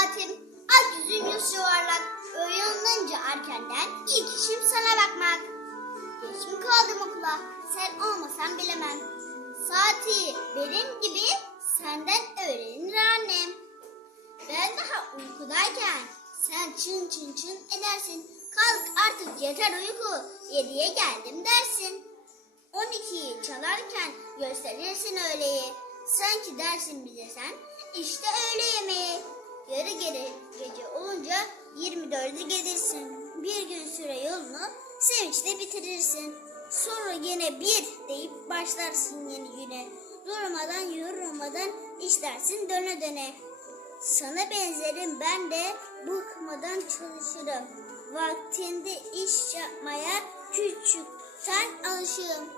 saatim. Ay yüzüm yüz yuvarlak. Uyanınca erkenden ilk işim sana bakmak. Geç mi kaldım okula? Sen olmasan bilemem. Saati benim gibi senden öğrenir annem. Ben daha uykudayken sen çın çın çın edersin. Kalk artık yeter uyku. Yediye geldim dersin. 12'yi çalarken gösterirsin öğleyi. Sanki dersin bize sen işte öğle yemeği. Yarı geri gece olunca 24'ü gelirsin. Bir gün süre yolunu sevinçle bitirirsin. Sonra yine bir deyip başlarsın yeni güne. Durmadan yorulmadan işlersin döne döne. Sana benzerim ben de bıkmadan çalışırım. Vaktinde iş yapmaya küçükten alışığım.